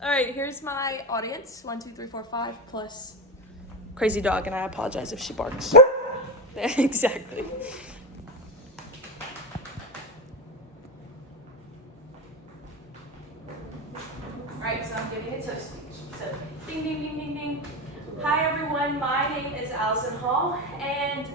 All right, here's my audience. 1, 2, 3, 4, 5 plus crazy dog, and I apologize if she barks. Exactly. All right, so I'm giving a toast speech. So, ding, ding, ding, ding, ding. Hi, everyone. My name is Allison Hall, and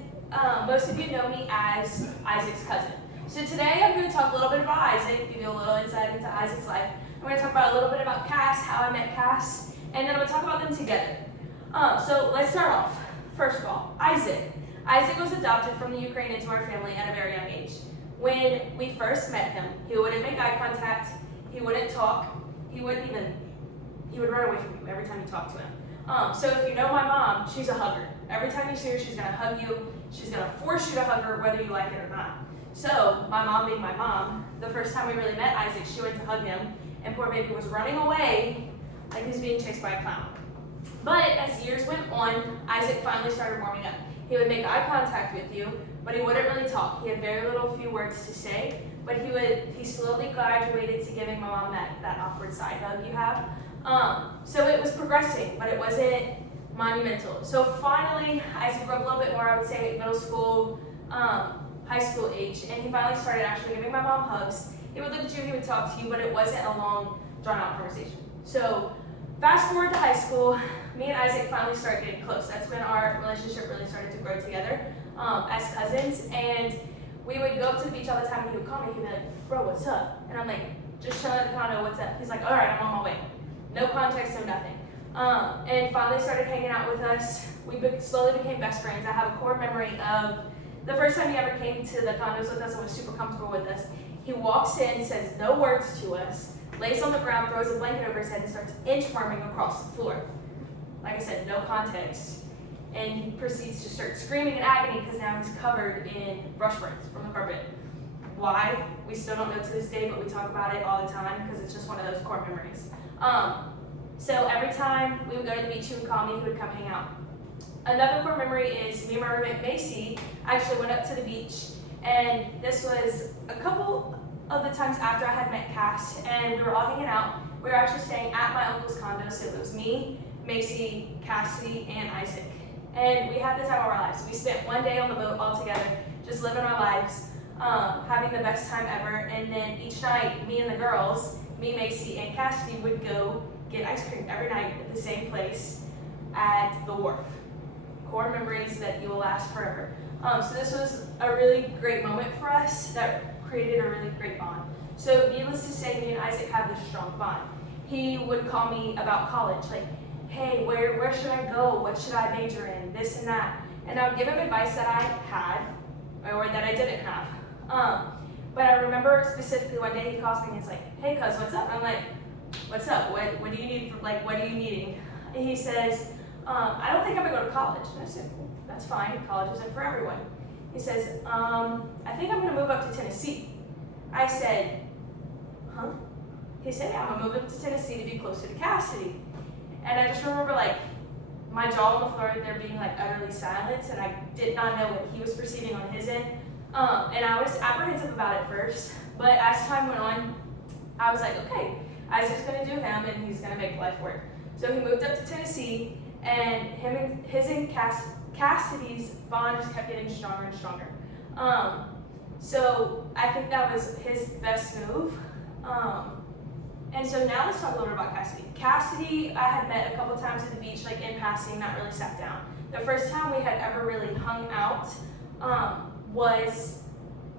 most of you know me as Isaac's cousin. So today I'm going to talk a little bit about Isaac, give you a little insight into Isaac's life. I'm going to talk about a little bit about Cass, how I met Cass, and then I'm going to talk about them together. So let's start off. First of all, Isaac. Isaac was adopted from the Ukraine into our family at a very young age. When we first met him, he wouldn't make eye contact, he wouldn't talk, he would run away from you every time you talked to him. So if you know my mom, she's a hugger. Every time you see her, she's going to hug you. She's going to force you to hug her whether you like it or not. So my mom being my mom, the first time we really met Isaac, she went to hug him, and poor baby was running away like he was being chased by a clown. But as years went on, Isaac finally started warming up. He would make eye contact with you, but he wouldn't really talk. He had very few words to say, but he slowly graduated to giving my mom that awkward side hug you have. So it was progressing, but it wasn't monumental. So finally, Isaac grew up a little bit more, I would say middle school, high school age, and he finally started actually giving my mom hugs. He would look at you, he would talk to you, but it wasn't a long, drawn-out conversation. So fast forward to high school, me and Isaac finally started getting close. That's when our relationship really started to grow together as cousins, and we would go up to the beach all the time, and he would call me, he'd be like, bro, what's up? And I'm like, just chilling at the condo, what's up? He's like, all right, I'm on my way. No context, no nothing. And finally started hanging out with us. We slowly became best friends. I have a core memory of the first time he ever came to the condos with us and was super comfortable with us. He walks in, says no words to us, lays on the ground, throws a blanket over his head, and starts inchworming across the floor. Like I said, no context. And he proceeds to start screaming in agony because now he's covered in brush burns from the carpet. Why? We still don't know to this day, but we talk about it all the time because it's just one of those core memories. So every time we would go to the beach, he would call me, he would come hang out. Another core memory is me and my roommate Macy actually went up to the beach, and this was a couple of the times after I had met Cass, and we were all hanging out. We were actually staying at my uncle's condo, so it was me, Macy, Cassidy, and Isaac. And we had the time of our lives. We spent one day on the boat all together, just living our lives, having the best time ever. And then each night, me and the girls, me, Macy, and Cassidy would go get ice cream every night at the same place at the wharf. Core memories that you will last forever. So this was a really great moment for us that created a really great bond. So needless to say, me and Isaac have this strong bond. He would call me about college, like, hey, where should I go? What should I major in? This and that. And I would give him advice that I had or that I didn't have. But I remember specifically one day he calls me and he's like, hey, cuz, what's up? I'm like, what's up? What do you need? What are you needing? And he says, I don't think I'm gonna go to college. And I said, well, that's fine. College isn't for everyone. He says, I think I'm gonna move up to Tennessee. I said, huh? He said, yeah, I'm gonna move up to Tennessee to be closer to Cassidy. And I just remember like my jaw on the floor, there being like utterly silence, and I did not know what he was perceiving on his end. And I was apprehensive about it first, but as time went on, I was like, okay, Isaac's gonna do him, and he's gonna make life work. So he moved up to Tennessee, and his and Cassidy's bond just kept getting stronger and stronger. So I think that was his best move. And so now let's talk a little bit about Cassidy. Cassidy, I had met a couple times at the beach, like in passing, not really sat down. The first time we had ever really hung out was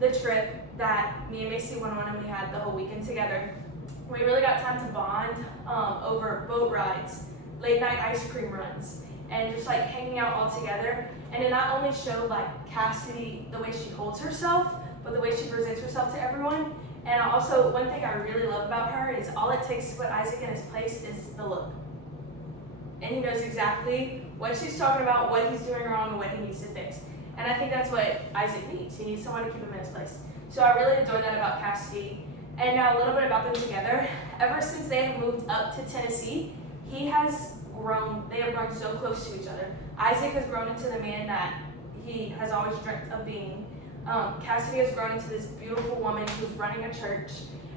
the trip that me and Macy went on, and we had the whole weekend together. We really got time to bond over boat rides, late night ice cream runs, and just like hanging out all together. And it not only showed like Cassidy, the way she holds herself, but the way she presents herself to everyone. And also, one thing I really love about her is all it takes to put Isaac in his place is the look. And he knows exactly what she's talking about, what he's doing wrong, and what he needs to fix. And I think that's what Isaac needs. He needs someone to keep him in his place. So I really enjoyed that about Cassidy. And now a little bit about them together. Ever since they have moved up to Tennessee, they have grown so close to each other. Isaac has grown into the man that he has always dreamt of being. Cassidy has grown into this beautiful woman who's running a church,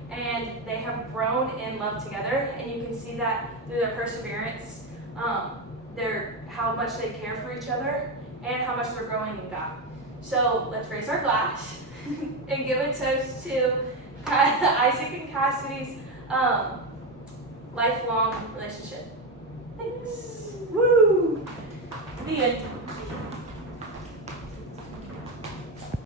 and they have grown in love together, and you can see that through their perseverance, how much they care for each other, and how much they're growing in God. So let's raise our glass and give a toast to Isaac and Cassidy's lifelong relationship. Thanks.